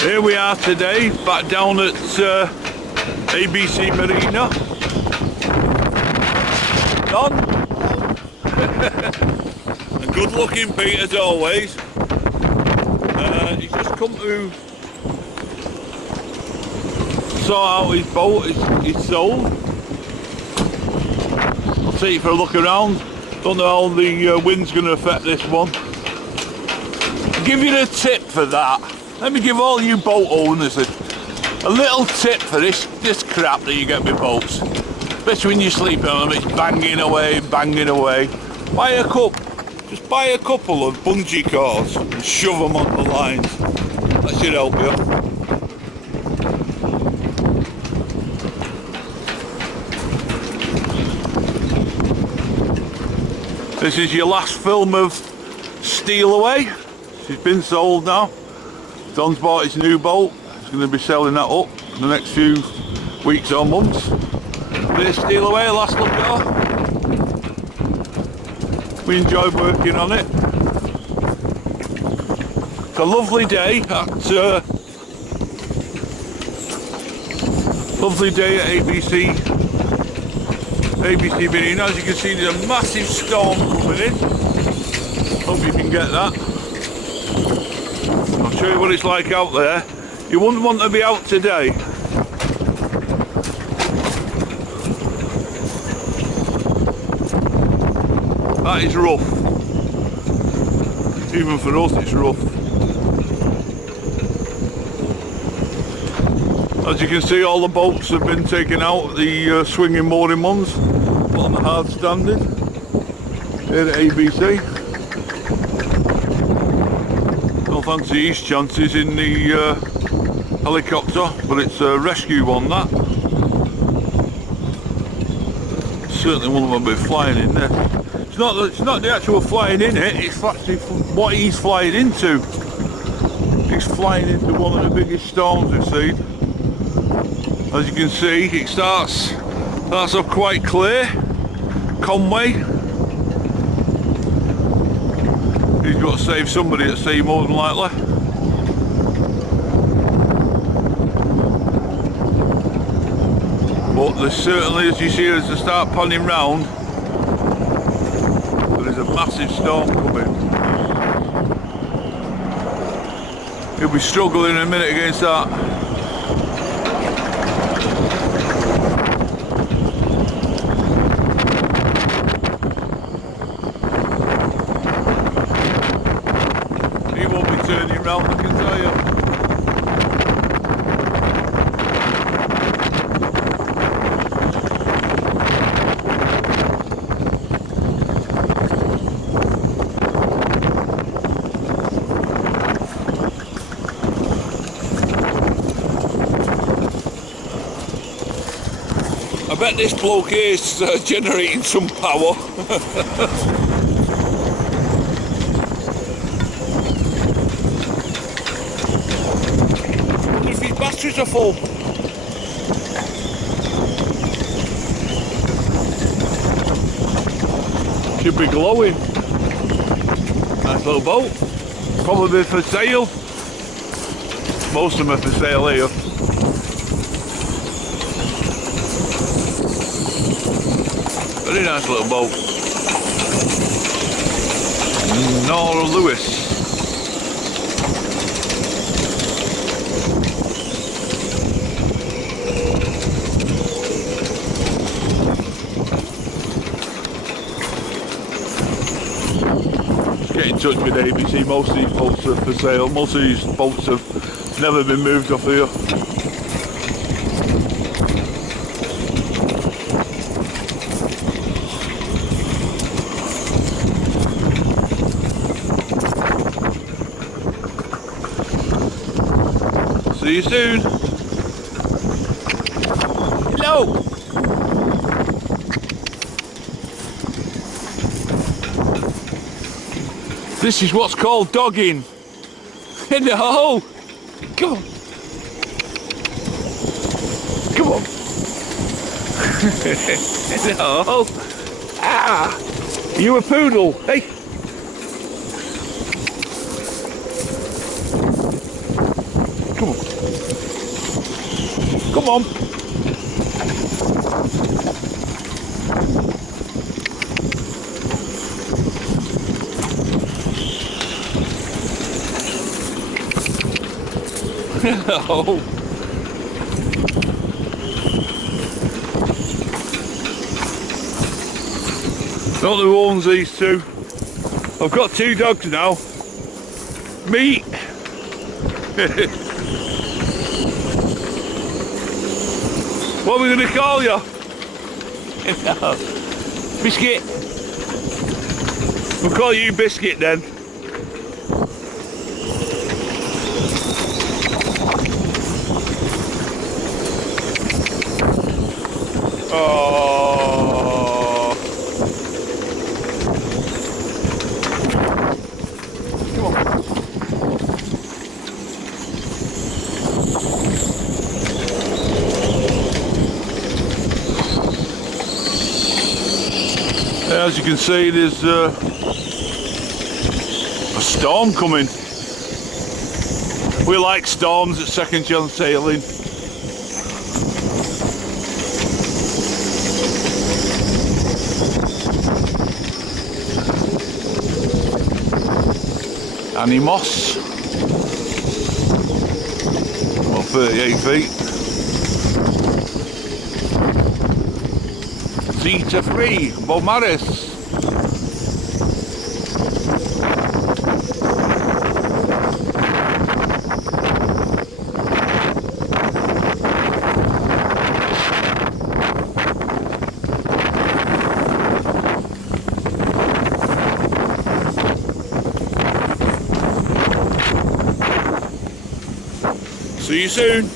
Here we are today, back down at ABC Marina. Don? And good looking Pete as always. He's just come to sort out his boat, it's sold. I'll take you for a look around. Don't know how the wind's going to affect this one. I'll give you a tip for that. Let me give all you boat owners a little tip for this crap that you get with boats. Especially when you're sleeping on them, it's banging away. Just buy a couple of bungee cords and shove them on the lines. That should help you. This is your last film of Steal Away. She's been sold now. Don's bought his new boat. He's going to be selling that up in the next few weeks or months. Bit of Steal Away, last look at her. We enjoyed working on it. It's a lovely day at ABC Marina. As you can see, there's a massive storm coming in. Hope you can get that. I'll show you what it's like out there. You wouldn't want to be out today. That is rough. Even for us it's rough. As you can see, all the boats have been taken out, the swinging mooring ones, put on the hard standing here at ABC. No fancy these chances in the helicopter, but it's a rescue one, that. Certainly one of them will be flying in there. It's not the actual flying in it, it's actually what he's flying into. He's flying into one of the biggest storms we've seen. As you can see, it starts off quite clear. Conway. He's got to save somebody at sea more than likely. But there's certainly, as you see, as they start panning round, there is a massive storm coming. He'll be struggling in a minute against that. He won't be turning round, I can tell you. I bet this bloke here is generating some power. I wonder if his batteries are full. Should be glowing. Nice little boat. Probably for sale. Most of them are for sale here. Very nice little boat. Nora Lewis. Get in touch with ABC. Most of these boats are for sale. Most of these boats have never been moved off here. See you soon. Hello. This is what's called dogging. In the hole. Come on. Come on. In the hole. Ah. Are you a poodle? Hey. come on. Come on. Oh. Not the ones, these two. I've got two dogs now. Me. What are we going to call you? Biscuit. We'll call you Biscuit then. Oh. Come on. As you can see, there's a storm coming. We like storms at Second Chance Sailing. Animos. Well, 38 feet. Zeta 3, Beaumaris. See you soon.